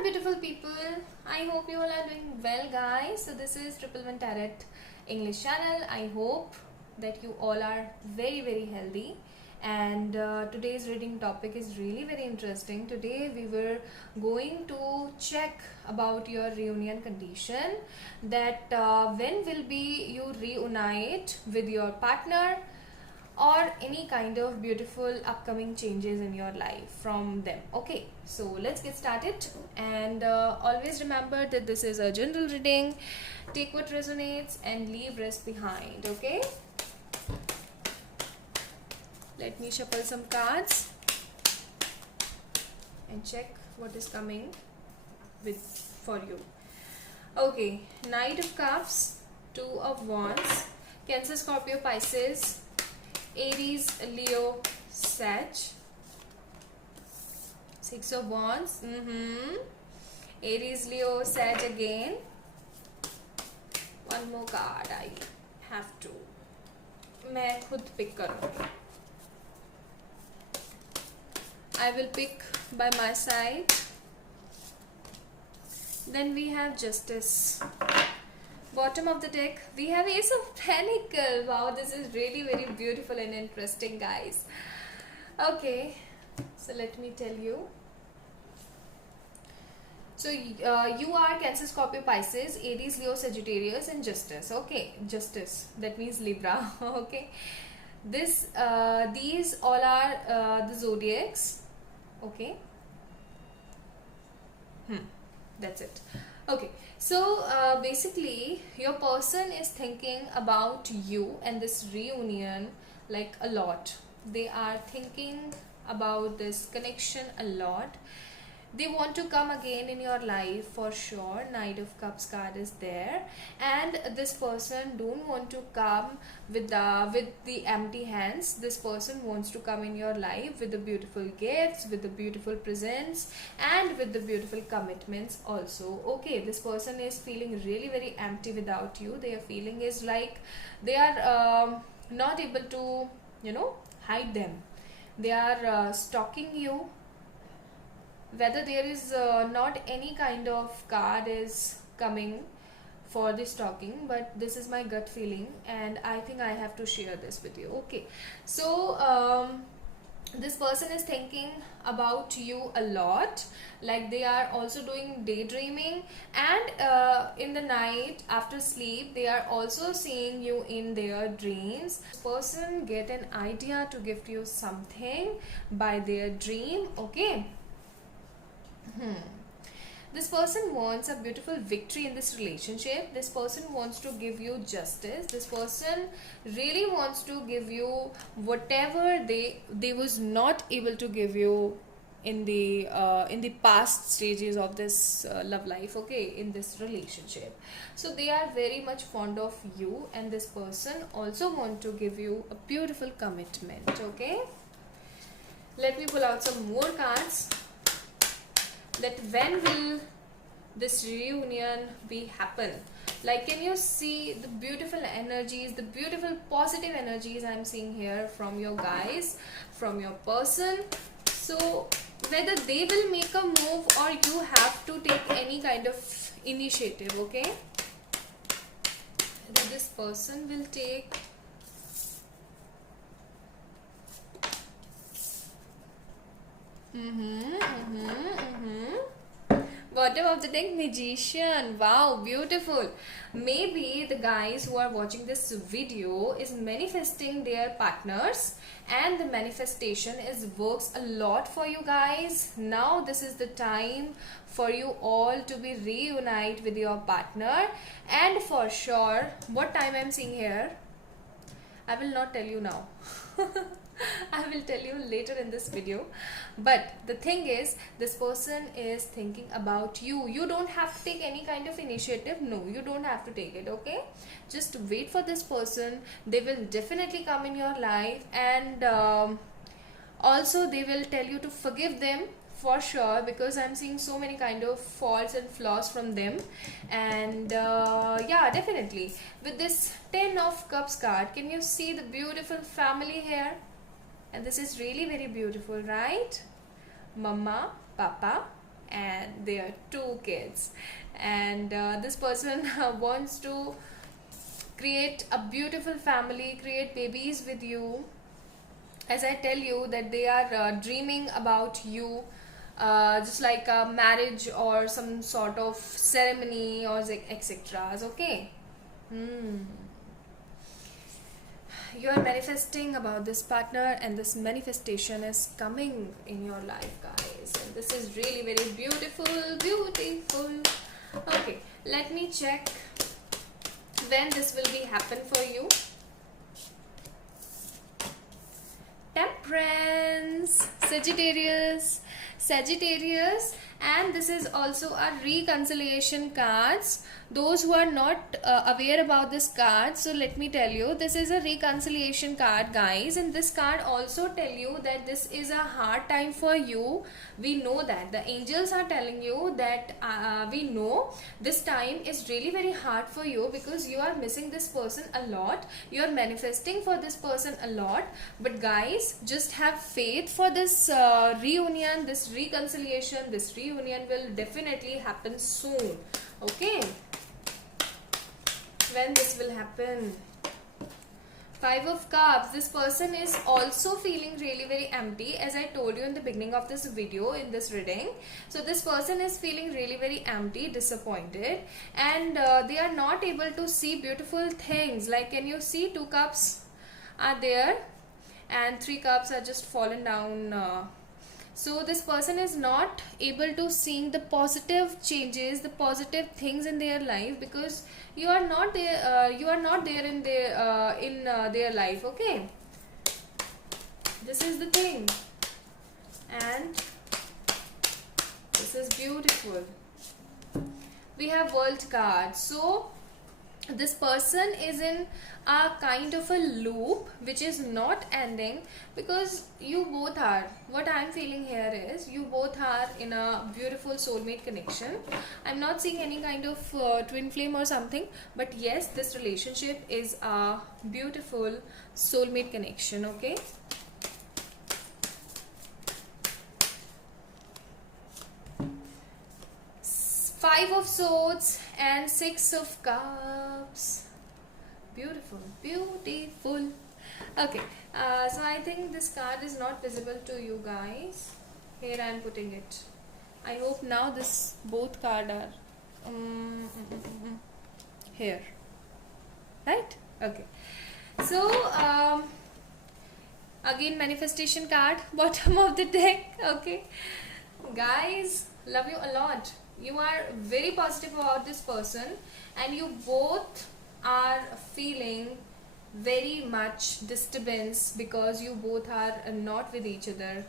my beautiful people. I hope you all are doing well, guys. So this is Triple One Tarot English channel. I hope that you all are very healthy. And today's reading topic is really very interesting. Today we were going to check about your reunion condition. That when will be you reunite with your partner, or any kind of beautiful upcoming changes in your life from them. Okay, so let's get started. And always remember that this is a general reading. Take what resonates and leave rest behind. Okay, let me shuffle some cards and check what is coming with for you. Okay, Knight of Cups, Two of Wands, Cancer, Scorpio, Pisces, Aries, Leo, Sag, Six of Wands, Aries, Leo, Sag again. One more card I have to, मैं खुद pick करूँगी. I will pick by my side. Then we have Justice. Bottom of the deck we have Ace of Pentacles. Wow, this is really very beautiful and interesting, guys. Okay, so let me tell you. So you are Cancer, Scorpio, Pisces, Aries, Leo, Sagittarius, and Justice. Okay, Justice, that means Libra. Okay, these all are the zodiacs. Okay, that's it. Okay, so basically your person is thinking about you and this reunion like a lot. They are thinking about this connection a lot. They want to come again in your life for sure. Knight of Cups card is there, and this person don't want to come with the empty hands. This person wants to come in your life with the beautiful gifts, with the beautiful presents, and with the beautiful commitments also. Okay, this person is feeling really very empty without you. Their feeling is like they are not able to, hide them. They are stalking you. Whether there is not any kind of card is coming for this talking, but this is my gut feeling and I think I have to share this with you. Okay, so this person is thinking about you a lot, like they are also doing daydreaming, and in the night after sleep they are also seeing you in their dreams. This person get an idea to gift you something by their dream. Okay, this person wants a beautiful victory in this relationship. This person wants to give you justice. This person really wants to give you whatever they was not able to give you in the past stages of this love life. Okay, in this relationship, so they are very much fond of you, and this person also want to give you a beautiful commitment. Okay, let me pull out some more cards. That when will this reunion be happen? Like, can you see the beautiful energies, the beautiful positive energies I'm seeing here from your guys, from your person? So whether they will make a move or you have to take any kind of initiative. Okay, whether this person will take Bottom of the deck, Magician. Wow, beautiful. Maybe the guys who are watching this video is manifesting their partners, and the manifestation works a lot for you guys. Now this is the time for you all to be reunite with your partner, and for sure what time I'm seeing here I will not tell you now. I will tell you later in this video. But the thing is, this person is thinking about you. You don't have to take any kind of initiative. No, you don't have to take it. Okay, just wait for this person. They will definitely come in your life, and also they will tell you to forgive them for sure, because I'm seeing so many kind of faults and flaws from them. And yeah, definitely with this 10 of Cups card, can you see the beautiful family here? And this is really very beautiful, right? Mama, Papa, and their 2 kids, and this person wants to create a beautiful family, create babies with you. As I tell you that they are dreaming about you, just like a marriage or some sort of ceremony or etc. Okay. You are manifesting about this partner, and this manifestation is coming in your life, guys, and this is really very beautiful. Okay, let me check when this will be happen for you. Temperance, Sagittarius, and this is also a reconciliation cards. Those who are not aware about this card, so let me tell you, this is a reconciliation card, guys, and this card also tell you that this is a hard time for you. We know that the angels are telling you that we know this time is really very hard for you because you are missing this person a lot, you are manifesting for this person a lot, but guys, just have faith for this reunion, this reconciliation. This reunion will definitely happen soon. Okay, when this will happen? 5 of Cups. This person is also feeling really very empty, as I told you in the beginning of this video, in this reading. So this person is feeling really very empty, disappointed, and they are not able to see beautiful things. Like, can you see 2 cups are there and 3 cups are just fallen down. So this person is not able to seeing the positive changes, the positive things in their life, because you are not there. You are not there in their life. Okay, this is the thing, and this is beautiful. We have World card. So this person is in a kind of a loop which is not ending, because you both are, what I am feeling here is, you both are in a beautiful soulmate connection. I'm not seeing any kind of twin flame or something, but yes, this relationship is a beautiful soulmate connection. Okay, Five of Swords and 6 of Cups. Beautiful. Okay, so I think this card is not visible to you guys. Here I am putting it. I hope now this both card are here, right? Okay, so again manifestation card, bottom of the deck. Okay, guys, love you a lot. You are very positive about this person, and you both are feeling very much disturbance because you both are not with each other.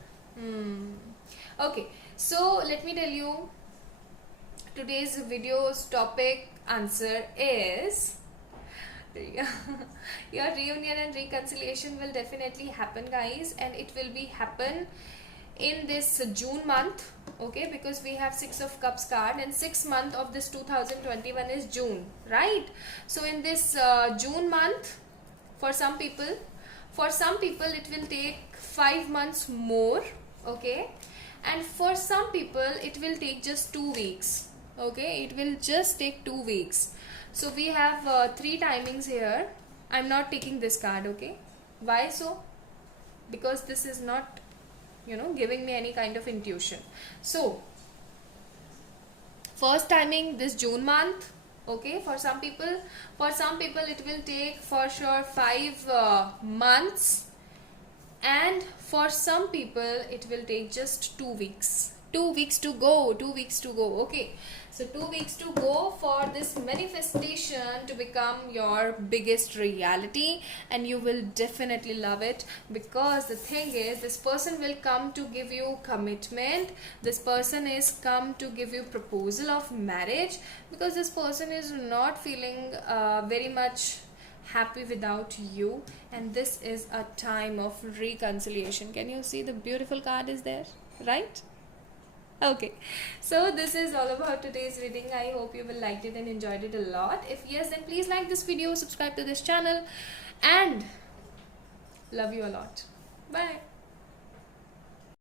Okay, so let me tell you, today's video's topic answer is your reunion and reconciliation will definitely happen, guys, and it will be happen in this June month. Okay, because we have 6 of Cups card, and 6th month of this 2021 is June, right? So in this June month, for some people it will take 5 months more. Okay, and for some people it will take just 2 weeks. Okay, it will just take 2 weeks. So we have 3 timings here. I'm not taking this card. Okay, why so? Because this is not giving me any kind of intuition. So first timing, this June month. Okay, for some people it will take for sure 5 months, and for some people it will take just 2 weeks. 2 weeks to go. Okay, so 2 weeks to go for this manifestation to become your biggest reality, and you will definitely love it, because the thing is, this person will come to give you commitment. This person is come to give you proposal of marriage, because this person is not feeling very much happy without you, and this is a time of reconciliation. Can you see the beautiful card is there, right? Okay, so this is all about today's reading. I hope you will liked it and enjoyed it a lot. If yes, then please like this video, subscribe to this channel, and love you a lot. Bye.